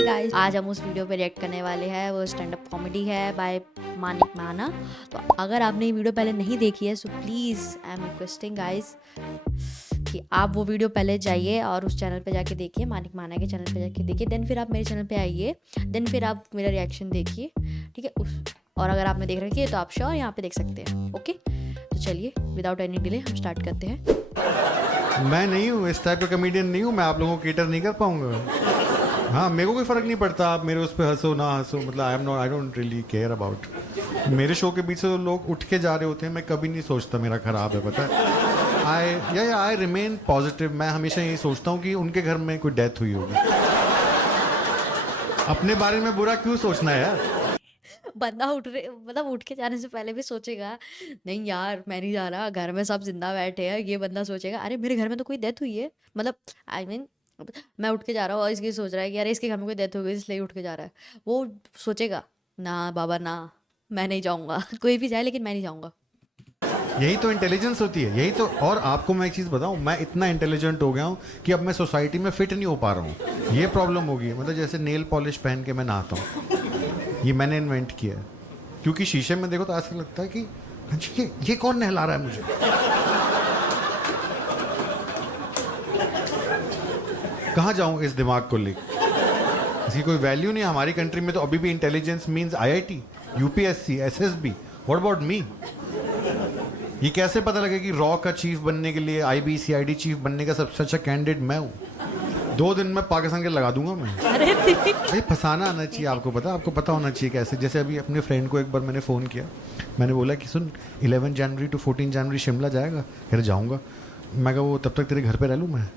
Hey guys, आज हम उस वीडियो पे रिएक्ट करने वाले हैं। वो स्टैंड अप कॉमेडी है बाय मानिक माना। तो अगर आपने ये वीडियो पहले नहीं देखी है so please I am requesting guys कि आप वो वीडियो पहले जाइए और उस चैनल पे जाके देखिए, मानिक माना के चैनल पे जाके देखिए। देन फिर आप मेरे चैनल पे आइए, देन फिर आप मेरा रिएक्शन देखिए, ठीक है। और अगर आपने देख रखी है तो आप श्योर यहाँ पे देख सकते हैं। ओके, तो चलिए विदाउट एनी डिले हम स्टार्ट करते हैं। मैं नहीं हूँ, इस टाइप का कमेडियन नहीं हूँ, मैं आप लोगों को केटर नहीं कर पाऊंगा। हाँ, मेरे को कोई फर्क नहीं पड़ता आप मेरे उस पर हंसो ना हंसो, मतलब I don't really care about. मेरे शो के बीच से तो लोग उठ के जा रहे होते हैं, मैं कभी नहीं सोचता मेरा खराब है, पता है। I remain positive. मैं हमेशा यही सोचता हूँ कि उनके घर में कोई डेथ हुई होगी। अपने बारे में बुरा क्यों सोचना है यार। बंदा उठ के जाने से पहले भी सोचेगा नहीं यार मैं नहीं जा रहा, घर में सब जिंदा बैठे हैं। ये बंदा सोचेगा अरे मेरे घर में तो कोई डेथ हुई है, मतलब आई मीन मैं उठ के जा रहा हूँ और इसकी सोच रहा है कि अरे इसके घर में कोई डेथ हो गई इसलिए उठ के जा रहा है। वो सोचेगा ना बाबा ना, मैं नहीं जाऊंगा। कोई भी जाए लेकिन मैं नहीं जाऊंगा। यही तो इंटेलिजेंस होती है, यही तो। और आपको मैं एक चीज़ बताऊं, मैं इतना इंटेलिजेंट हो गया हूं कि अब मैं सोसाइटी में फिट नहीं हो पा रहा हूं। ये प्रॉब्लम हो गई है। मतलब जैसे नेल पॉलिश पहन के मैं नहाता हूं, ये मैंने इन्वेंट किया है। क्योंकि शीशे में देखो तो ऐसा लगता है कि ये कौन नहला रहा है मुझे। कहाँ जाऊं इस दिमाग को लेकर। इसकी कोई वैल्यू नहीं है हमारी कंट्री में। तो अभी भी intelligence means IIT, UPSC, SSB. What about me? ये कैसे पता लगे कि रॉ का चीफ बनने के लिए, आईबीसीआईडी चीफ बनने का सबसे अच्छा कैंडिडेट मैं हूँ? 2 दिन में पाकिस्तान के लगा दूंगा मैं। अरे भाई फंसाना आना चाहिए आपको पता होना चाहिए कैसे। जैसे अभी अपने फ्रेंड को एक बार मैंने फ़ोन किया, मैंने बोला कि सुन 11 जनवरी टू 14 जनवरी शिमला जाएगा? कह रहे जाऊँगा। मैं कहा वो तब तक तेरे घर पे रह लूँ मैं?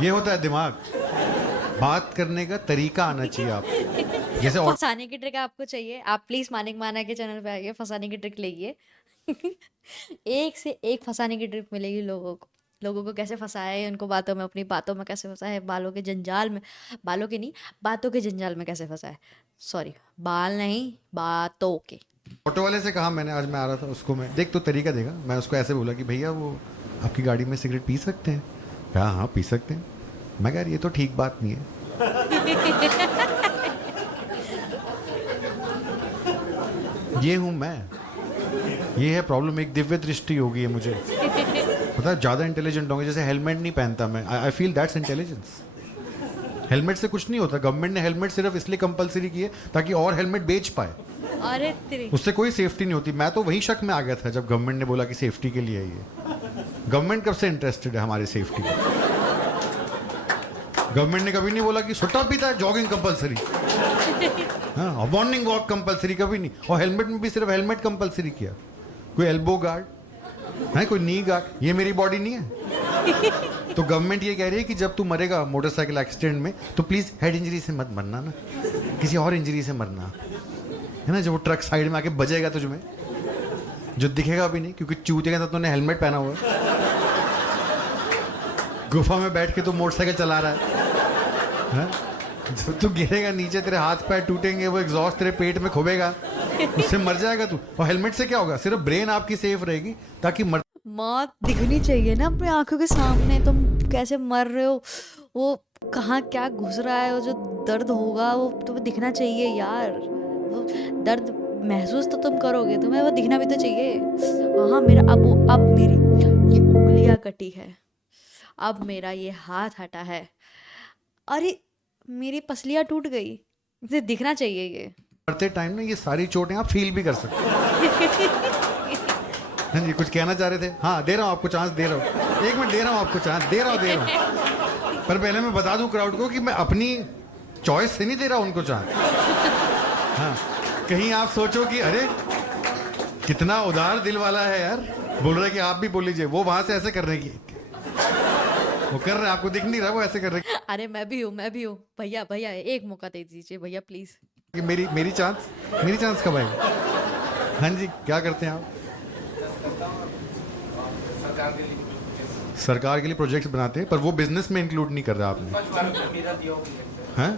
ये होता है दिमाग। बात करने का तरीका आना चाहिए आप जैसे। और फंसाने की ट्रिक आपको चाहिए, आप प्लीज मानिक माना के चैनल पे आइए, फंसाने की ट्रिक लेइए। एक से एक फंसाने की ट्रिक मिलेगी लोगों को कैसे फंसाया है, उनको बातों में, अपनी बातों में कैसे फंसाया है, बालों के जंजाल में, बालों के नहीं बातों के जंजाल में कैसे फंसाया है। सॉरी, बाल नहीं बातों के। ऑटो वाले से कहा मैंने, आज मैं आ रहा था, उसको मैं देख तो तरीका देगा। मैं उसको ऐसे बोला कि भैया वो आपकी गाड़ी में सिगरेट पी सकते हैं? कहा हाँ पी सकते हैं। मैं कह ये तो ठीक बात नहीं है। ये हूँ मैं, ये है प्रॉब्लम। एक दिव्य दृष्टि हो गई है मुझे, पता है। ज़्यादा इंटेलिजेंट होंगे। जैसे हेलमेट नहीं पहनता मैं, I feel that's intelligence. Helmet से कुछ नहीं होता। गवर्नमेंट ने हेलमेट सिर्फ इसलिए कंपलसरी की है ताकि और हेलमेट बेच पाए। अरे तेरी उससे कोई सेफ्टी नहीं होती। मैं तो वही शक में आ गया था जब गवर्नमेंट ने बोला कि सेफ्टी के लिए है ये। गवर्नमेंट कब से इंटरेस्टेड है हमारी सेफ्टी में? गवर्नमेंट ने कभी नहीं बोला कि सुट्टा पीता है जॉगिंग कंपलसरी, हाँ, मॉर्निंग वॉक कंपलसरी, कभी नहीं। और हेलमेट में भी सिर्फ हेलमेट कंपलसरी किया। कोई एल्बो गार्ड है, कोई नी गार्ड। ये मेरी बॉडी नहीं है। तो गवर्नमेंट ये कह रही है कि जब तू मरेगा मोटरसाइकिल एक्सीडेंट में तो प्लीज हेड इंजरी से मत मरना ना, किसी और इंजरी से मरना, है ना। जब वो ट्रक साइड में आके बजेगा तुझमें, जो दिखेगा भी नहीं क्योंकि चूते के साथ तूने हेलमेट पहना हुआ है। गुफा में बैठ के तू मोटरसाइकिल चला रहा है? जब तू गिरेगा नीचे, तेरे हाथ पैर टूटेंगे, वो एग्जॉस्ट तेरे पेट में खुबेगा, उससे मर जाएगा तू। और हेलमेट से क्या होगा? सिर्फ ब्रेन आपकी सेफ रहेगी ताकि मौत दिखनी चाहिए ना अपनी आंखों के सामने। तुम कैसे मर रहे हो, वो कहाँ क्या घुस रहा है, वो जो दर्द होगा वो तुम्हें दिखना चाहिए यार। वो दर्द महसूस तो तुम करोगे, तुम्हें वो दिखना भी तो चाहिए। हाँ मेरा अब मेरी ये उंगलियां कटी है, अब मेरा ये हाथ हटा है, अरे मेरी पसलियां टूट गई, इसे दिखना चाहिए ये। मरते टाइम ना ये सारी चोटें आप फील भी कर सकते हैं। हाँ जी, कुछ कहना चाह रहे थे? हाँ, दे रहा हूँ आपको चांस, दे रहा हूँ 1 मिनट, दे रहा हूँ आपको चांस, दे रहा हूँ। पर पहले मैं बता दूं क्राउड को कि मैं अपनी चॉइस से नहीं दे रहा उनको चांस। हाँ, कहीं आप सोचो कि अरे कितना उदार दिल वाला है यार, बोल रहा है कि आप भी बोल लीजिए। वो वहां से ऐसे करने की वो कर रहे हैं, आपको दिख नहीं रहा वो ऐसे कर रहे। अरे मैं भी हूँ भैया भैया एक मौका दे दीजिए भैया प्लीज। कि मेरी चांस कब आएगी? हाँ जी, क्या करते हैं आप? सरकार के लिए प्रोजेक्ट्स बनाते हैं, पर वो बिजनेस में इंक्लूड नहीं कर रहा आपने। हैं?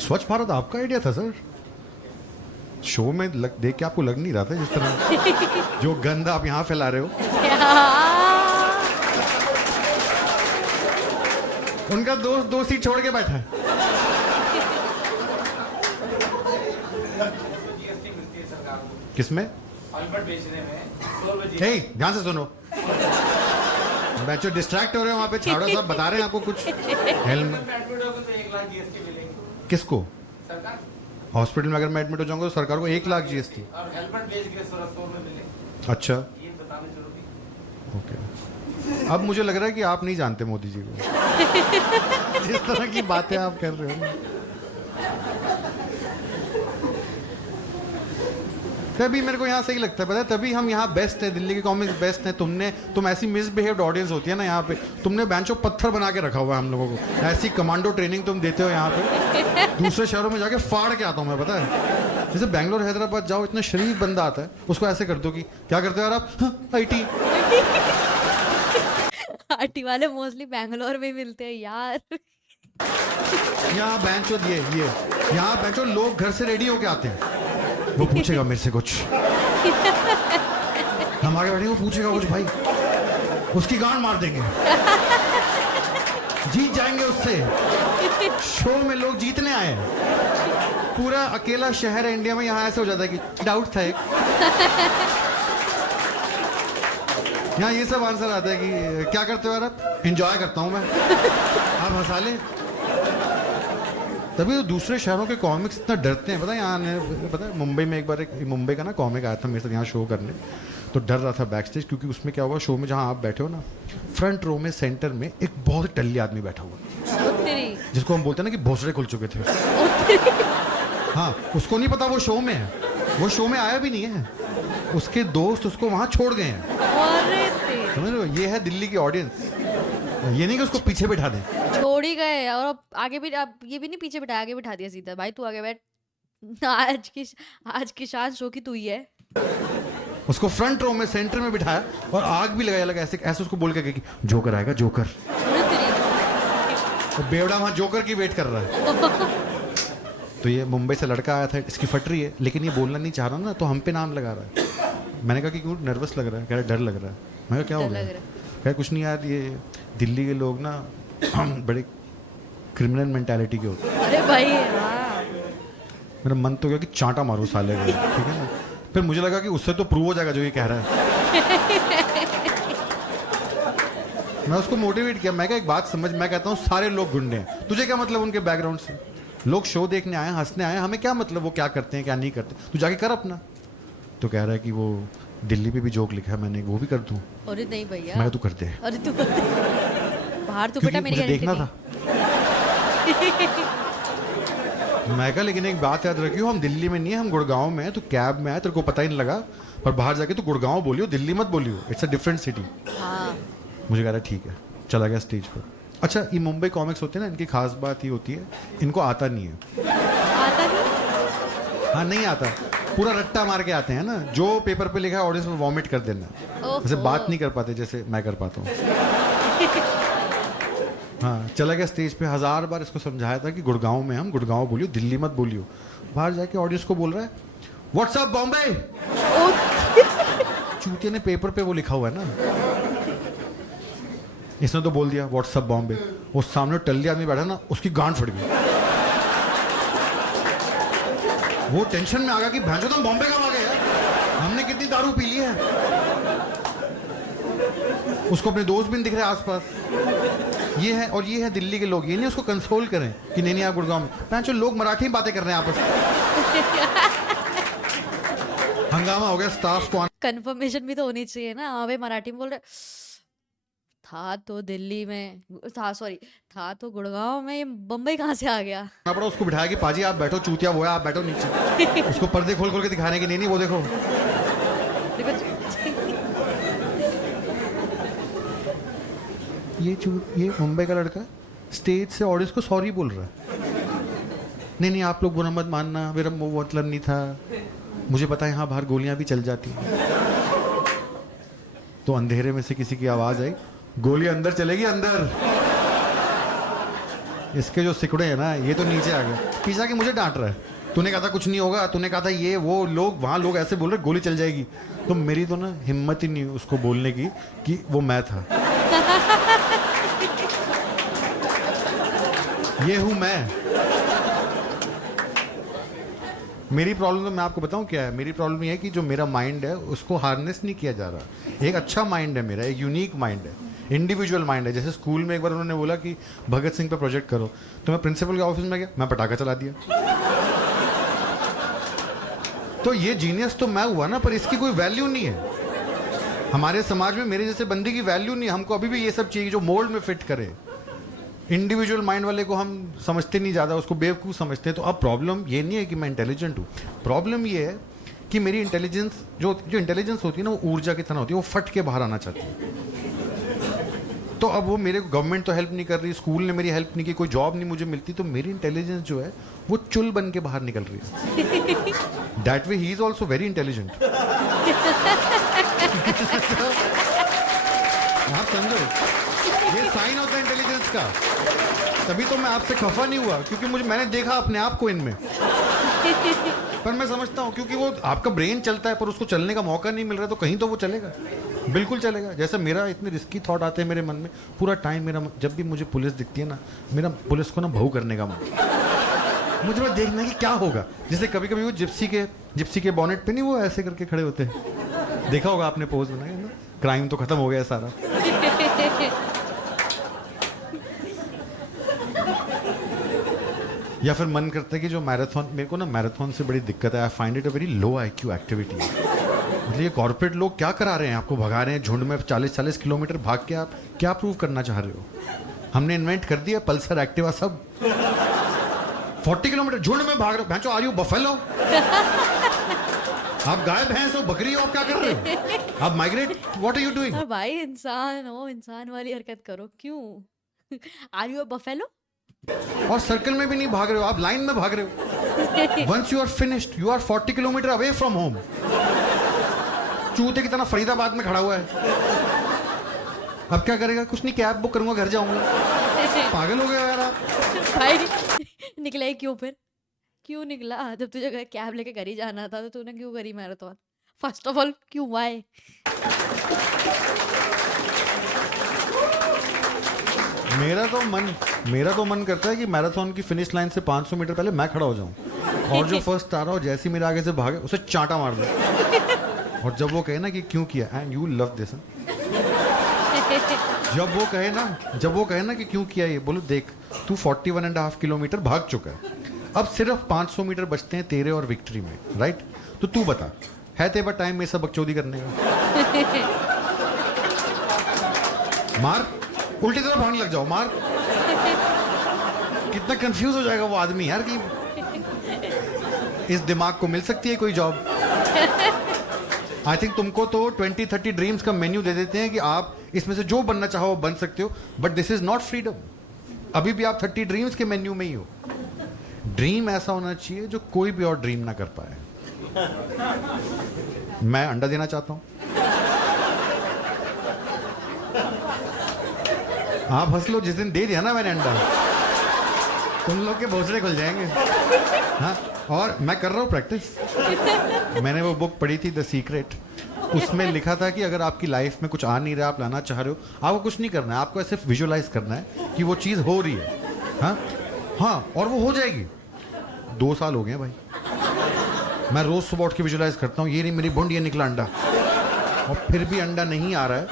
स्वच्छ भारत आपका आइडिया था सर? शो में देख के आपको लग नहीं रहा था जिस तरह जो गंद आप यहाँ फैला रहे हो? उनका दोस्त 2 सीट छोड़ के बैठा है। किसमें? हे, ध्यान से सुनो। बच्चों डिस्ट्रैक्ट हो रहे हो वहाँ पे, छाड़ो साहब बता रहे हैं आपको कुछ। हेलमेट किसको? हॉस्पिटल में अगर मैं एडमिट हो जाऊंगा तो सरकार को 1 लाख जीएसटी। अच्छा, ओके। अब मुझे लग रहा है कि आप नहीं जानते मोदी जी को। जिस तरह की बातें आप कर रहे हो ना। तभी मेरे को यहाँ सही लगता है, पता है, तभी हम यहाँ बेस्ट है, दिल्ली के कॉमिक्स बेस्ट है। तुम ऐसी मिसबिहेव्ड ऑडियंस होती है ना यहाँ पे, तुमने बेंचो पत्थर बना के रखा हुआ है हम लोगों को। ऐसी कमांडो ट्रेनिंग तुम देते हो यहाँ पे। दूसरे शहरों में जाके फाड़ के आता हूँ मैं, पता है। जैसे बैंगलोर हैदराबाद जाओ, इतना शरीफ बंदा आता है, उसको ऐसे कर दो कि क्या करते हो यार आप? IT। आरटी वाले मोस्टली बैंगलोर में मिलते हैं यार। यहाँ बेंचो यहाँ बेंचो लोग घर से रेडी होके आते हैं। वो पूछेगा मेरे से कुछ, हम आगे बैठे, वो पूछेगा कुछ, भाई उसकी गांड मार देंगे, जीत जाएंगे उससे। शो में लोग जीतने आए हैं, पूरा अकेला शहर है इंडिया में। यहाँ ऐसे हो जाता है कि डाउट था एक। यहाँ ये सब आंसर आता है कि क्या करते हो यार आप? एंजॉय करता हूं मैं। आप हंसा ले। तभी तो दूसरे शहरों के कॉमिक्स इतना डरते हैं, पता है। यहाँ पता है, मुंबई में एक बार एक मुंबई का ना कॉमिक आया था मेरे साथ यहाँ शो करने, तो डर रहा था बैक स्टेज, क्योंकि उसमें क्या हुआ, शो में जहाँ आप बैठे हो ना, फ्रंट रो में सेंटर में एक बहुत टल्ली आदमी बैठा हुआ, जिसको हम बोलते हैं ना कि भोसड़े खुल चुके थे। हाँ, उसको नहीं पता वो शो में है, वो शो में आया भी नहीं है, उसके दोस्त उसको वहाँ छोड़ गए हैं। समझ रहे हो, ये है दिल्ली की ऑडियंस। ये नहीं कि उसको पीछे बिठा दें, छोड़ ही गए। और अब आगे भी, अब ये भी नहीं पीछे बिठाया, आगे बिठा दिया सीधा। भाई तू आगे बैठ, आज की शान शो की तू ही है। उसको फ्रंट रो में सेंटर में बिठाया और आग भी लगाया, लगा ऐसे ऐसे उसको बोल के कि जोकर आएगा, जोकर। तो बेवड़ा वहां जोकर की वेट कर रहा है। तो ये मुंबई से लड़का आया था, इसकी फट रही है, लेकिन ये बोलना नहीं चाह रहा ना, तो हम पे नाम लगा रहा है। मैंने कहा कि क्यों नर्वस लग रहा है? कह रहा डर लग रहा है। मैं कहा क्या हो गया? कह कुछ नहीं यार, ये दिल्ली के लोग ना बड़े क्रिमिनल मेंटालिटी के होते हैं। अरे भाई हाँ। मेरा मन तो गया कि चांटा मारो साले को, ठीक है ना। फिर मुझे लगा कि उससे तो प्रूव हो जाएगा जो ये कह रहा है। मैं उसको मोटिवेट किया, मैं क्या एक बात समझ, मैं कहता हूँ सारे लोग गुंडे हैं, तुझे क्या मतलब उनके बैकग्राउंड से? लोग शो देखने आए, हंसने आए, हमें क्या मतलब वो क्या करते हैं क्या नहीं करते, तू जाके कर अपना। तो कह रहा है कि वो दिल्ली पे भी जोक लिखा है मैंने, वो भी कर दूं। अरे नहीं भैया, मैं तू कर दे। अरे तू कर दे, बाहर तो बेटा मेरी मुझे देखना था। मैं कहा लेकिन एक बात याद रखियो, हम दिल्ली में नहीं है, हम गुड़गांव में है, तो कैब में आया, तेरे को पता ही नहीं लगा, पर बाहर जाके तो गुड़गांव बोलियो, दिल्ली मत बोलियो, इट्स अ डिफरेंट सिटी। हाँ। मुझे कह रहा ठीक है, चला गया स्टेज पर। अच्छा, ये मुंबई कॉमिक्स होते हैं ना, इनकी खास बात ये होती है, इनको आता नहीं है। आता नहीं? हाँ नहीं आता, पूरा रट्टा मार के आते हैं ना, जो पेपर पे लिखा है ऑडियंस में वॉमिट कर देना। जैसे बात नहीं कर पाते जैसे मैं कर पाता हूँ। हाँ, चला गया स्टेज पे, 1000 बार इसको समझाया था कि गुड़गांव में, हम गुड़गांव बोलियो, दिल्ली मत बोलियो। बाहर जाके ऑडियंस को बोल रहा है व्हाट्सअप बॉम्बे। चूतिया ने पेपर पे वो लिखा हुआ है ना, इसने तो बोल दिया व्हाट्सअप बॉम्बे। वो सामने टल्ली आदमी बैठा ना, उसकी गांड फट गई। वो टेंशन में आ गया कि भैंचो तुम बॉम्बे कब आ गए यार, हमने कितनी दारू पी ली है। उसको अपने दोस्त भी नहीं दिख रहे आसपास। ये है, और ये है दिल्ली के लोग, ये नहीं उसको कंसोल करें कि नहीं नहीं आप गुड़गांव में, भैंचो लोग मराठी में बातें कर रहे हैं आपस में। हंगामा हो गया, स्टाफ को कंफर्मेशन भी तो होनी चाहिए ना। हाँ भाई मराठी में बोल रहे, था तो दिल्ली में था, सॉरी था तो गुड़गांव में, ये बम्बई कहाँ से आ गया? पड़ा उसको बिठाया कि पाजी आप बैठो, चूतिया वो है, आप बैठो नीचे। उसको पर्दे खोल खोल के दिखाने की, नहीं नहीं वो देखो। ये मुंबई का लड़का स्टेज से ऑडियंस को सॉरी बोल रहा है। नहीं नहीं आप लोग बुरा मत मानना, मेरा वो मतलब नहीं था, मुझे पता है यहाँ बाहर गोलियां भी चल जाती हैं। तो अंधेरे में से किसी की आवाज आई, गोली अंदर चलेगी अंदर। इसके जो सिकड़े हैं ना, ये तो नीचे आ गए, पीछा के मुझे डांट रहा है, तूने कहा था कुछ नहीं होगा, तूने कहा था ये वो, लोग वहाँ लोग ऐसे बोल रहे गोली चल जाएगी। तो मेरी तो ना हिम्मत ही नहीं उसको बोलने की कि वो मैं था। ये हूं मैं। मेरी प्रॉब्लम तो मैं आपको बताऊं क्या है। मेरी प्रॉब्लम ये है कि जो मेरा माइंड है उसको हार्नेस नहीं किया जा रहा। एक अच्छा माइंड है मेरा, एक यूनिक माइंड है, इंडिविजुअल माइंड है। जैसे स्कूल में एक बार उन्होंने बोला कि भगत सिंह पे प्रोजेक्ट करो, तो मैं प्रिंसिपल के ऑफिस में गया, मैं पटाखा चला दिया। तो ये जीनियस तो मैं हुआ ना, पर इसकी कोई वैल्यू नहीं है हमारे समाज में। मेरे जैसे बंदे की वैल्यू नहीं है। हमको अभी भी ये सब चाहिए जो मोल्ड में फिट करे। इंडिविजुअल माइंड वाले को हम समझते नहीं ज़्यादा, उसको बेवकूफ़ समझते हैं। तो अब प्रॉब्लम ये नहीं है कि मैं इंटेलिजेंट हूँ, प्रॉब्लम ये है कि मेरी इंटेलिजेंस जो इंटेलिजेंस होती है ना, वो ऊर्जा की तरह होती है, वो फट के बाहर आना चाहती है। तो अब वो मेरे को गवर्नमेंट तो हेल्प नहीं कर रही, स्कूल ने मेरी हेल्प नहीं की, कोई जॉब नहीं मुझे मिलती, तो मेरी इंटेलिजेंस जो है वो चुल बन के बाहर निकल रही है। That way he is also very intelligent. आप समझो, ये साइन होता है इंटेलिजेंस का। तभी तो मैं आपसे खफा नहीं हुआ, क्योंकि मैंने देखा अपने आप को इनमें। पर मैं समझता हूँ क्योंकि वो आपका ब्रेन चलता है, पर उसको चलने का मौका नहीं मिल रहा, तो कहीं तो वो चलेगा, बिल्कुल चलेगा। जैसे मेरा इतने रिस्की थॉट आते हैं मेरे मन में पूरा टाइम। मेरा जब भी मुझे पुलिस दिखती है ना, मेरा पुलिस को ना बहू करने का मन, मुझे बस देखना है कि क्या होगा। जैसे कभी कभी वो जिप्सी के बॉनेट पे नहीं वो ऐसे करके खड़े होते हैं, देखा होगा आपने, पोज बनाया ना, क्राइम तो खत्म हो गया सारा। या फिर मन करता है कि जो मैराथन, मेरे को ना मैराथन से बड़ी दिक्कत है। I find it a very low IQ activity. मतलब ये कॉर्पोरेट लोग क्या करा रहे हैं, आपको भगा रहे हैं झुंड में 40-40 किलोमीटर भाग के, आप क्या प्रूव करना चाह रहे हो? हमने इन्वेंट कर दिया पल्सर, एक्टिवा, सब 40 किलोमीटर झुंड में भाग रहे हो। भैंचो, आर यू बफेलो? आप गाय भैंस हो, बकरी हो, आप क्या कर रहे हो? आप migrate, what are you doing? भाई इंसान हो, इंसान वाली हरकत करो, क्यों? Are you a buffalo? और सर्कल में भी नहीं भाग रहे हो, आप लाइन में भाग रहे हो। Once you are finished, you are 40 kilometre away from home. चूते की तरह फरीदाबाद में खड़ा हुआ है। अब क्या करेगा? कुछ नहीं, कैब बुक करूंगा, घर जाऊंगा। पागल हो गया यार आप। भाई निकला ही क्यों फिर? क्यों निकला? जब तुझे कैब लेके घर ही जाना था तो तूने क्यों करी मैराथन? फर्स्ट ऑफ ऑल क्यों, व्हाई? मेरा तो मन करता है कि मैराथन की फिनिश लाइन से 500 मीटर पहले मैं खड़ा हो जाऊं, और जो फर्स्ट आ रहा हो जैसे ही मेरे आगे से भागे उसे चांटा मार दूं। और जब वो कहे ना कि क्यों किया, एंड यू लव दिस, जब वो कहे ना कि क्यों किया ये, बोलो देख तू 41.5 किलोमीटर भाग चुका है, अब सिर्फ 500 मीटर बचते हैं तेरे और विक्ट्री में, राइट? तो तू बता, है तेरे पास टाइम में सब बकचोदी करने का? मार, उल्टी तरफ भागने लग जाओ, मार। कितना कंफ्यूज हो जाएगा वो आदमी यार कि इस दिमाग को मिल सकती है कोई जॉब। आई थिंक तुमको तो 20-30 ड्रीम्स का मेन्यू दे देते हैं कि आप इसमें से जो बनना चाहो बन सकते हो, but this is not freedom. अभी भी आप 30 ड्रीम्स के मेन्यू में ही हो। ड्रीम ऐसा होना चाहिए जो कोई भी और ड्रीम ना कर पाए। मैं अंडा देना चाहता हूं, आप हंस लो, जिस दिन दे दिया ना मैंने अंडा, तुम लोग के भोसड़े खुल जाएंगे। हाँ, और मैं कर रहा हूँ प्रैक्टिस। मैंने वो बुक पढ़ी थी द सीक्रेट, उसमें लिखा था कि अगर आपकी लाइफ में कुछ आ नहीं रहा, आप लाना चाह रहे हो, आपको कुछ नहीं करना है, आपको सिर्फ विजुअलाइज करना है कि वो चीज़ हो रही है। हाँ हाँ, और वो हो जाएगी। 2 साल हो गए भाई, मैं रोज सुबह उठ के विजुअलाइज करता हूँ, ये नहीं मेरी बूंद, ये निकला अंडा, और फिर भी अंडा नहीं आ रहा है।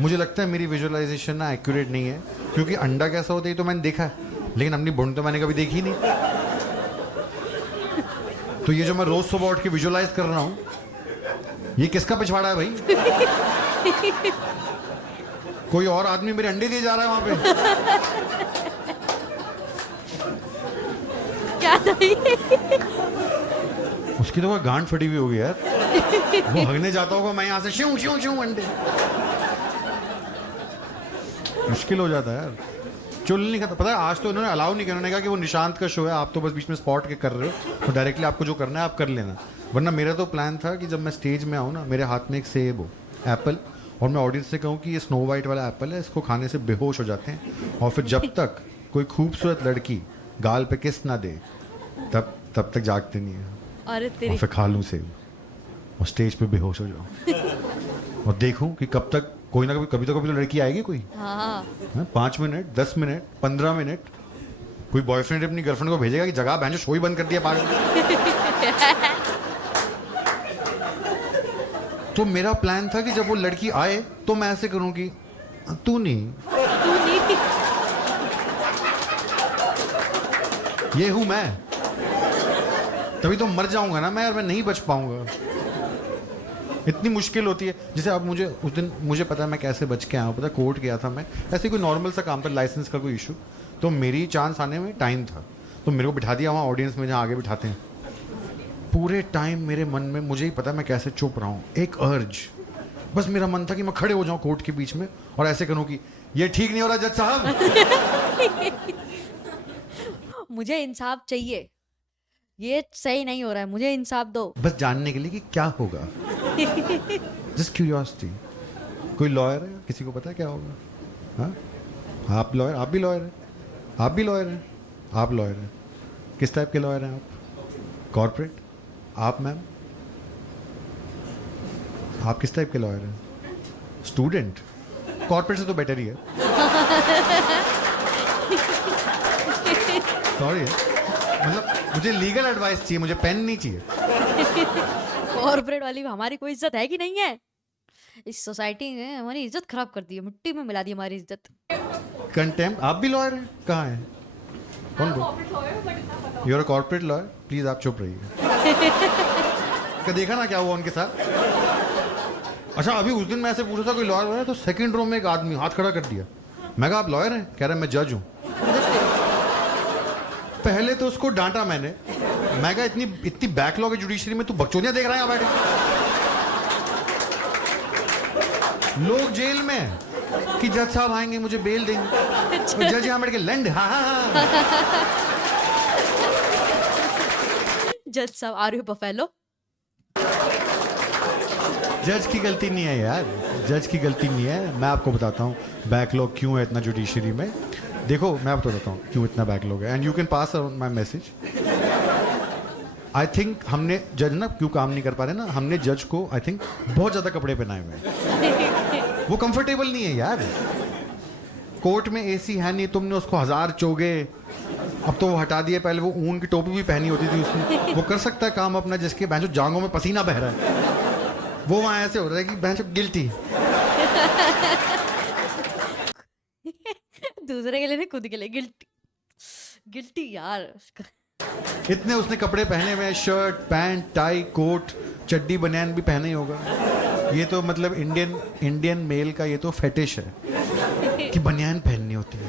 मुझे लगता है मेरी विजुअलाइजेशन ना एक्यूरेट नहीं है, क्योंकि अंडा कैसा होता है तो मैंने देखा है, लेकिन अपनी बूंद तो मैंने कभी देखी नहीं। तो ये जो मैं रोज सुबह उठ के विजुअलाइज कर रहा हूँ, ये किसका पिछवाड़ा है भाई? कोई और आदमी मेरे अंडे दिए जा रहा है वहां पे। क्या था ये? उसकी तो कोई गांड फटी हुई होगी यार, वो हगने जाता होगा, मैं यहाँ से शूं शूं शूं अंडे। मुश्किल हो जाता है यार, चुल नहीं खाता। पता है आज तो इन्होंने अलाउ नहीं किया, उन्होंने कहा कि वो निशांत का शो है, आप तो बस बीच में स्पॉट के कर रहे हो, तो डायरेक्टली आपको जो करना है आप कर लेना। वरना मेरा तो प्लान था कि जब मैं स्टेज में आऊँ ना, मेरे हाथ में एक सेब हो, एप्पल, और मैं ऑडियंस से कहूँ कि ये स्नो वाइट वाला एप्पल है, इसको खाने से बेहोश हो जाते हैं, और फिर जब तक कोई खूबसूरत लड़की गाल पे किस ना दे तब तक जागते नहीं है। अरे और तेरी, फिर खा लूँ सेब और स्टेज पे बेहोश हो जाऊँ और देखूँ कि कब तक कोई ना कभी तो लड़की आएगी कोई। हाँ 5 मिनट, 10 मिनट, 15 मिनट, कोई बॉयफ्रेंड अपनी गर्लफ्रेंड को भेजेगा कि जगह बहन शो ही बंद कर दिया पागल। तो मेरा प्लान था कि जब वो लड़की आए तो मैं ऐसे करूं कि तू नहीं, तू नहीं। ये हूं मैं, तभी तो मर जाऊंगा ना मैं, और मैं नहीं बच पाऊंगा। इतनी मुश्किल होती है। जैसे अब मुझे उस दिन मुझे पता है मैं कैसे बच के आया हूँ, पता है कोर्ट गया था मैं, ऐसे कोई नॉर्मल सा काम था, लाइसेंस का कोई इशू, तो मेरी चांस आने में टाइम था, तो मेरे को बिठा दिया वहाँ ऑडियंस में जहाँ आगे बिठाते हैं। पूरे टाइम मेरे मन में, मुझे ही पता है मैं कैसे चुप रहा हूँ, एक अर्ज, बस मेरा मन था कि मैं खड़े हो जाऊँ कोर्ट के बीच में और ऐसे करूँ कि ये ठीक नहीं हो रहा जज साहब। मुझे इंसाफ चाहिए, ये सही नहीं हो रहा है, मुझे इंसाफ दो। बस जानने के लिए कि क्या होगा, जस्ट क्यूरियोसिटी। कोई लॉयर है, किसी को पता है क्या होगा? हाँ, आप लॉयर, आप भी लॉयर हैं, आप भी लॉयर हैं, आप लॉयर हैं। किस टाइप के लॉयर हैं आप? कॉर्पोरेट? आप मैम, आप किस टाइप के लॉयर हैं? स्टूडेंट? कॉर्पोरेट से तो बेटर ही है। सॉरी, मतलब मुझे लीगल एडवाइस चाहिए, मुझे पेन नहीं चाहिए। कॉर्पोरेट वाली हमारी कोई इज्जत है कि नहीं है? इस सोसाइटी ने हमारी इज्जत खराब कर दी है, मिट्टी में मिला दी हमारी इज्जत। कंटेम्प्ट? आप भी लॉयर हैं? कहाँ हैं? कौन बोल? You are a corporate lawyer? Please आप चुप रहिए। क्या देखा ना क्या हुआ उनके साथ? अच्छा, अभी उस दिन मैं ऐसे पूछा था कोई लॉयर है, तो सेकंड रो में एक आदमी हाथ खड़ा कर दिया। मैं कहा आप लॉयर हैं? कह रहा मैं जज हूँ। पहले तो उसको डांटा मैंने, मैं कहा इतनी बैकलॉग है जुडिशरी में, तू बकचोदियां देख रहा है यहाँ बैठे? लोग जेल में हैं कि जज साहब आएंगे मुझे बेल देंगे, तो जज यहाँ बैठ के लैंड। हाँ हाँ हाँ। जज साहब आ रही हो बफेलो। जज की गलती नहीं है यार, जज की गलती नहीं है। मैं आपको बताता हूँ बैकलॉग क्यों है इतना जुडिशरी में। देखो मैं आपको बताता हूँ क्यों इतना बैकलॉग है, and you can pass on my message. I think हमने जज ना क्यों काम नहीं कर पा रहे ना, हमने जज को आई थिंक बहुत ज़्यादा कपड़े पहनाए हुए हैं। वो कंफर्टेबल नहीं है यार। कोर्ट में एसी है नहीं, तुमने उसको 1000 चोगे, अब तो वो हटा दिए, पहले वो ऊन की टोपी भी पहनी होती थी उसने। वो कर सकता है काम अपना, जिसके भैंसो जांघों में पसीना बह रहा है, वो वहाँ ऐसे हो रहा है कि भैंसो गिल्टी। दूसरे के लिए नहीं, खुद के लिए गिल्टी। गिल्टी यार। इतने उसने कपड़े पहने हुए, शर्ट पैंट टाई कोट चड्डी बनियान भी पहने ही होगा। ये तो मतलब इंडियन मेल का ये तो फेटिश है कि बनियान पहननी होती है।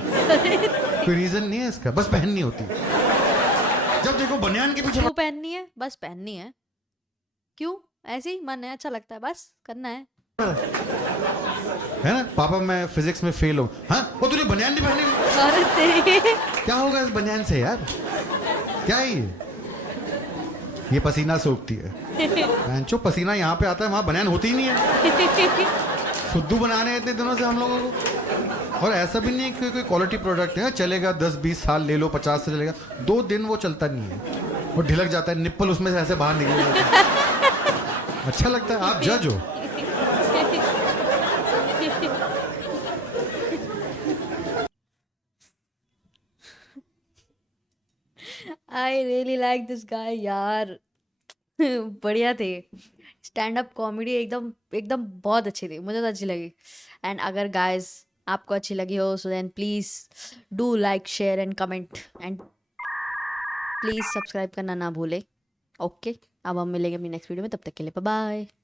कोई रीजन नहीं है इसका, बस पहननी होती है। जब देखो बनियान के पीछे क्यों पहननी है? बस पहननी है। क्यों? ऐसे ही मन है, अच्छा लगता है, बस करना है ना। पापा मैं फिजिक्स में फेल हूँ, हाँ वो तुझे बनियान नहीं पहनी? अरे तेरी। क्या होगा इस बनियान से यार? क्या है ये पसीना सोखती है। बेंचो पसीना यहाँ पे आता है, वहाँ बनियान होती ही नहीं है। फुद्दू बना रहे हैं इतने दिनों से हम लोगों को। और ऐसा भी नहीं है कि कोई क्वालिटी प्रोडक्ट है, चलेगा 10-20 साल ले लो, 50 से चलेगा, 2 दिन वो चलता नहीं है, वो ढिलक जाता है, निप्पल उसमें से ऐसे बाहर निकल जाता है। अच्छा लगता है? आप जज हो। I really like this guy यार। बढ़िया थे। स्टैंड अप कॉमेडी एकदम एकदम बहुत अच्छी थी, मुझे तो अच्छी लगी। एंड अगर गाइस आपको अच्छी लगी हो, so then please do like share and comment, and please subscribe करना ना भूले। ओके, अब हम मिलेंगे अपनी नेक्स्ट वीडियो में, तब तक के लिए बाय बाय।